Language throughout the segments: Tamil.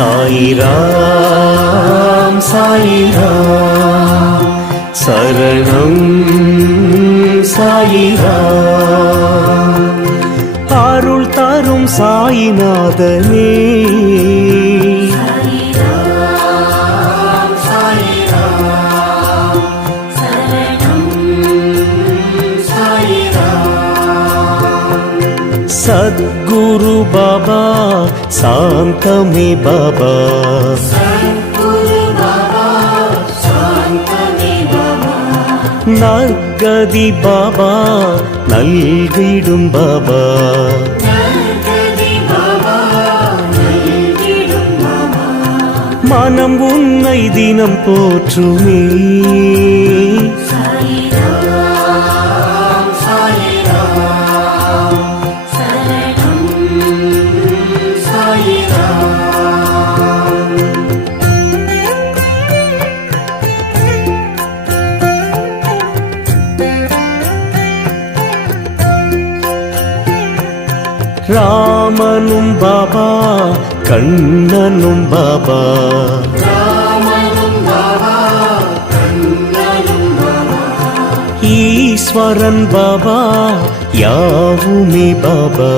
சாயிராம் சாயிராம் சரணம் சாயிராம் அருள் தரும் சாயிநாதனே सद्गुरु बाबा शांतमे बाबा नर्गदि बाबा नल्गिडुम बाबा मनम उन्नै दिनम पोற்றுமே ராமனும் பாபா கண்ணனும் பாபா ஈஸ்வரன் பாபா யாவுமே பாபா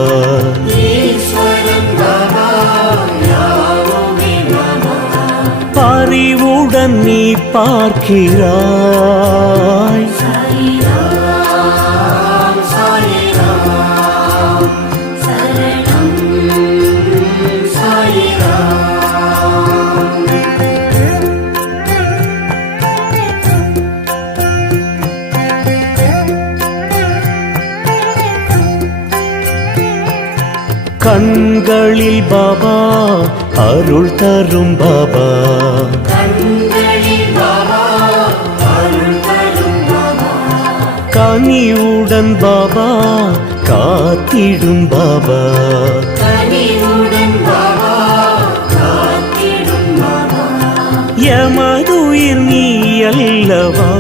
பரிவுடன் நீ பார்க்கிறாய் கண்களில் பாபா அருள் தரும் பாபா கனிவுடன் பாபா காத்திடும் பாபா எமதுயிர் நீ அல்லவா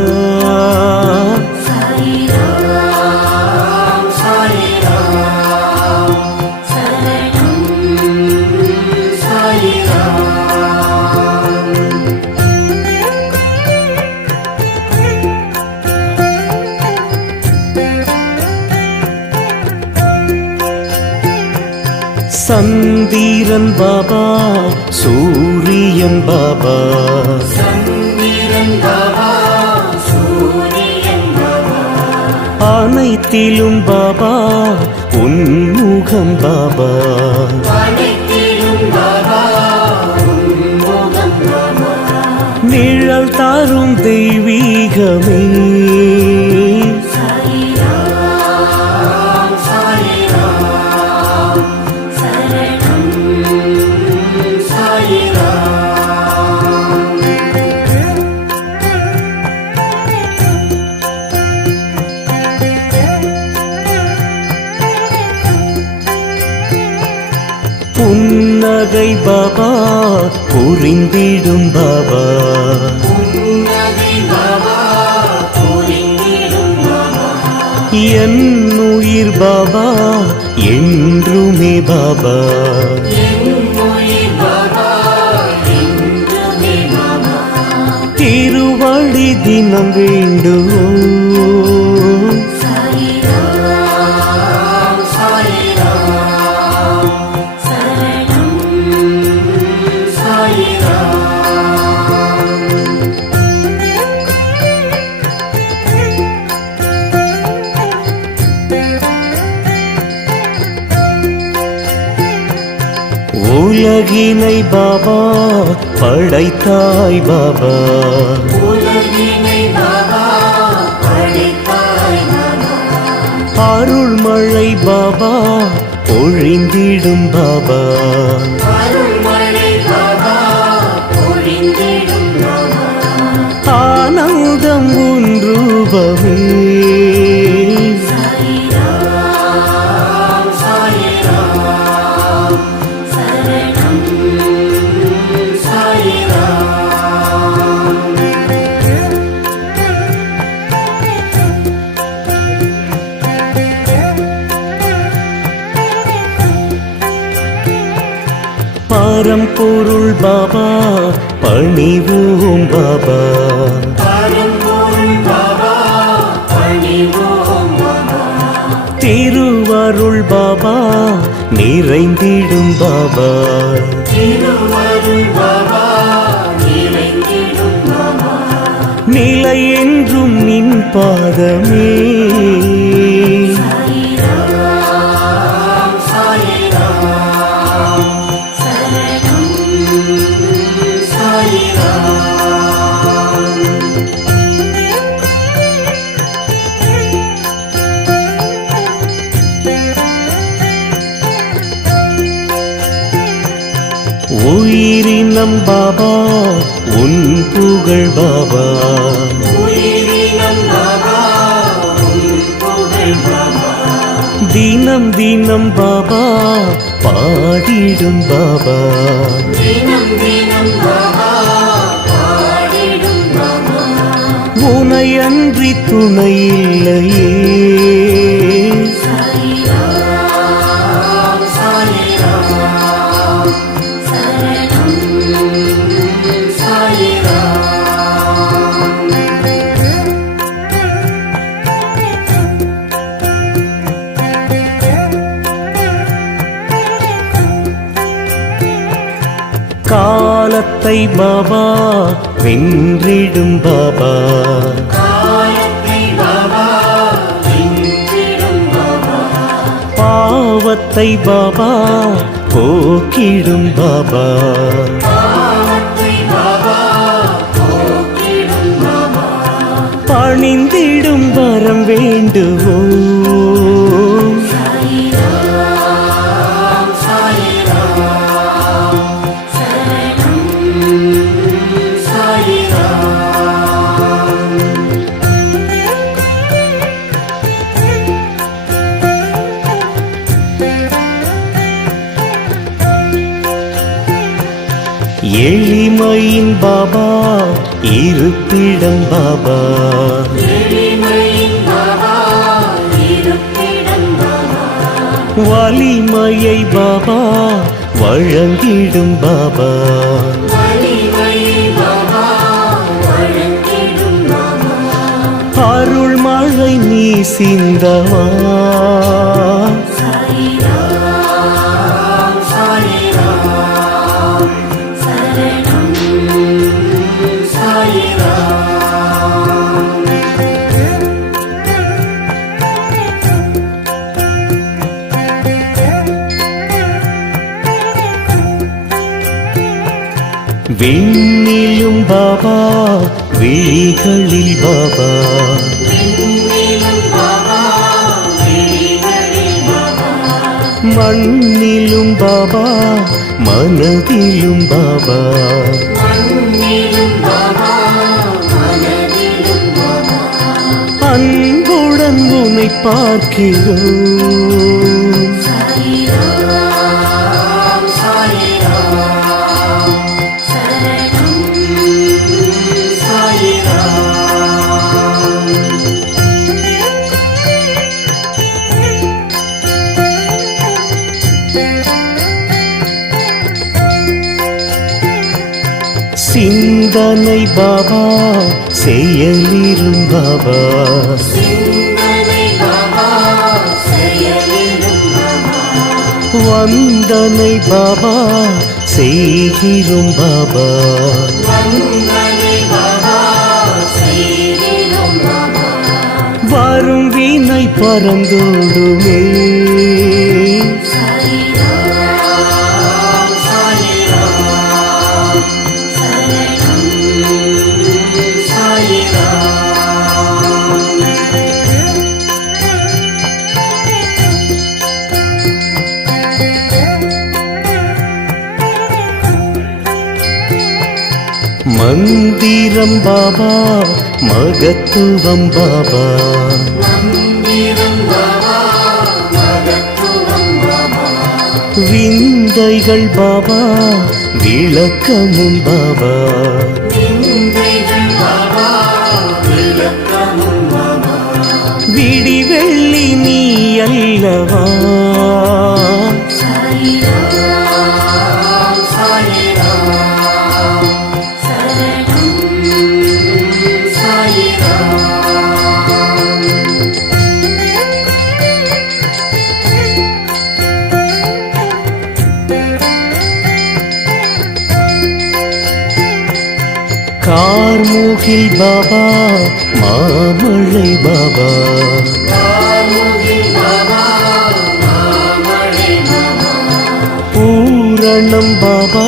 சந்திரன் பாபா சூரியன் பாபா அனைத்திலும் பாபா உன்முகம் பாபா நிழல் தரும் தெய்வீகமே புன்னகை பாபா புரிந்திடும் பாபா என் உயிர் பாபா என்றுமே பாபா திருவடி தினம் வேண்டுவோம் உலகினை பாபா படைத்தாய் பாபா அருள்மழை பாபா பொழிந்திடும் பாபா ஆனந்தம் உன் ரூபமே பணிவோம் பாபா. திருவருள் பாபா நிறைந்திடும் பாபா. நிலை என்றும் நின் பாதமே. உயிரினம் பாபா உன் புகழ் பாபா. தினம் தினம் பாபா பாடிடும் பாபா. உனை அன்றி துணை இல்லையே. காலத்தை பாபா வென்றிடும் பாபா. பாவத்தை பாபா போக்கிடும் பாபா. பணிந்திடும் வரம் வேண்டுவோம். எளிமையின் பாபா இருப்பிடம் பாபா. வலிமையை பாபா வழங்கிடும் பாபா. அருள் மழை நீ சிந்தவா. விண்ணிலும் பாபா விழிகளில் பாபா. மண்ணிலும் பாபா மனதிலும் பாபா. அன்புடன் உன்னை பார்க்கிறோம். சிந்தனை பாபா செயலிலும் பாபா. வந்தனை பாபா செய்கிறோம் பாபா. வரும் வினை பறந்தோடுமே. மந்திரம் பாபா மகத்துவம் பாபா. விந்தைகள் பாபா விளக்கமும் பாபா. விடி வெள்ளி நீ அல்லவா. பாபா மாமழை பாபா பூரணம் பாபா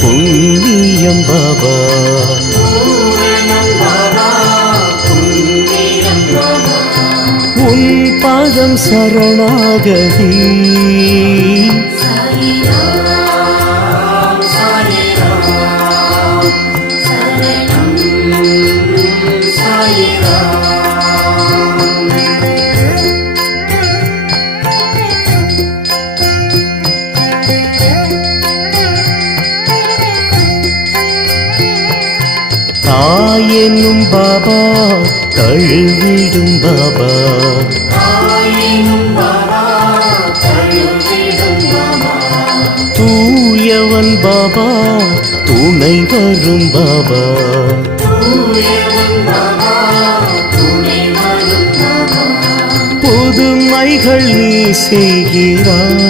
புண்ணியம் பாபா உன் பாதம் சரணாகதி தாயெனும் பாபா தழுவிடும் பாபா தூயவன் பாபா துணை வரும் பாபா புதுமைகள் நீ செய்கிறாய்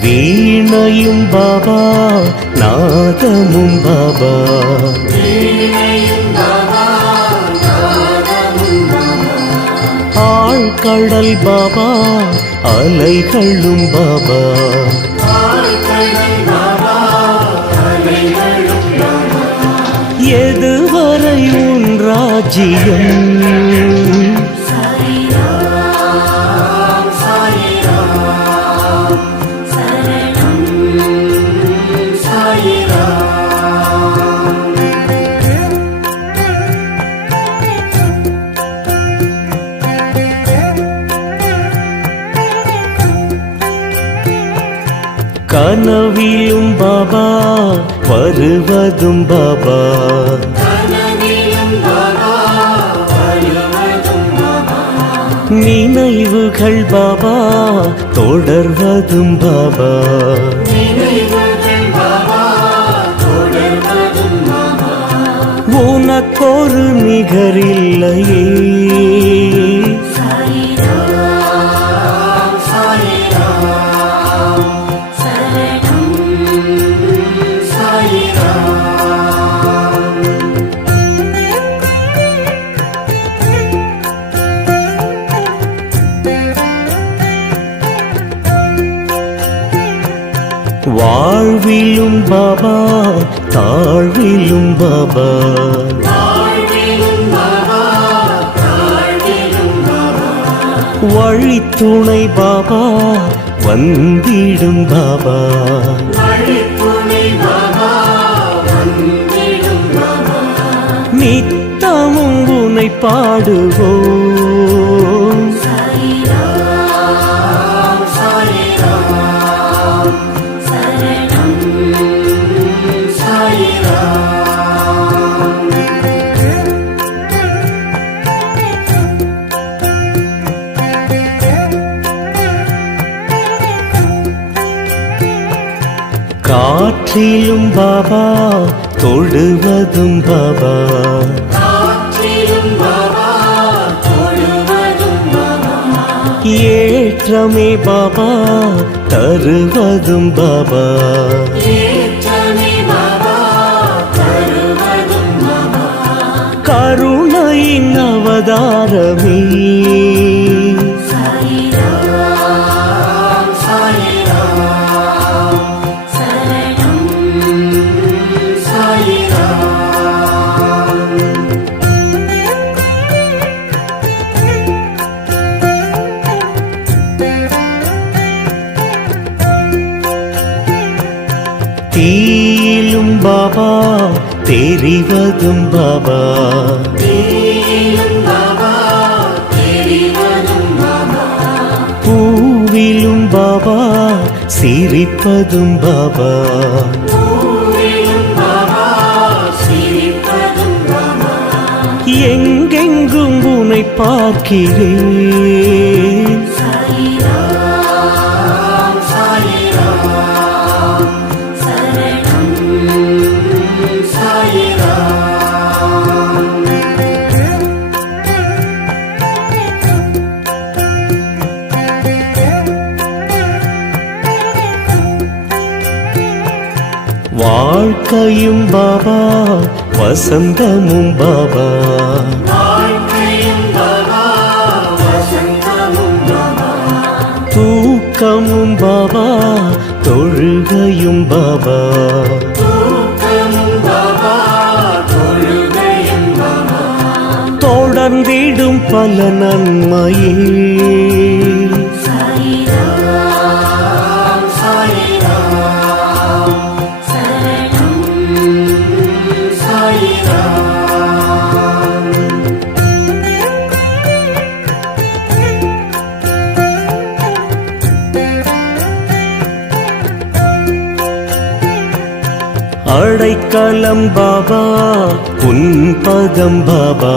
வீணையும் பாபா நாதமும் பாபா ஆழ்கடல் பாபா அலைகளும் பாபா எதுவரை உன் ராஜ்யம் கனவிலும் பாபா வருவதும் பாபா நினைவுகள் பாபா தொடர்வதும் பாபா உனக்கொரு நிகரில்லையே வாழ்விலும் பாபா தாழ்விலும் பாபா வழித்துணை பாபா வந்திடும் பாபா நித்தமும் உனை பாடுவோம் காற்றிலும் பாபா தொடுவதும் பாபா ஏற்றமே பாபா தருவதும் பாபா கருணையின் அவதாரமே தீயிலும் பாபா தெரிவதும் பாபா பூவிலும் பாபா சிரிப்பதும் பாபா எங்கெங்கும் உனை பார்க்கிறேன் வாழ்க்கையும் பாபா வசந்தமும் பாபா தூக்கமும் பாபா தொழுகையும் பாபா தொடர்ந்திடும் பல நன்மையே அடைக்கலம் பாபா உன் பதம் பாபா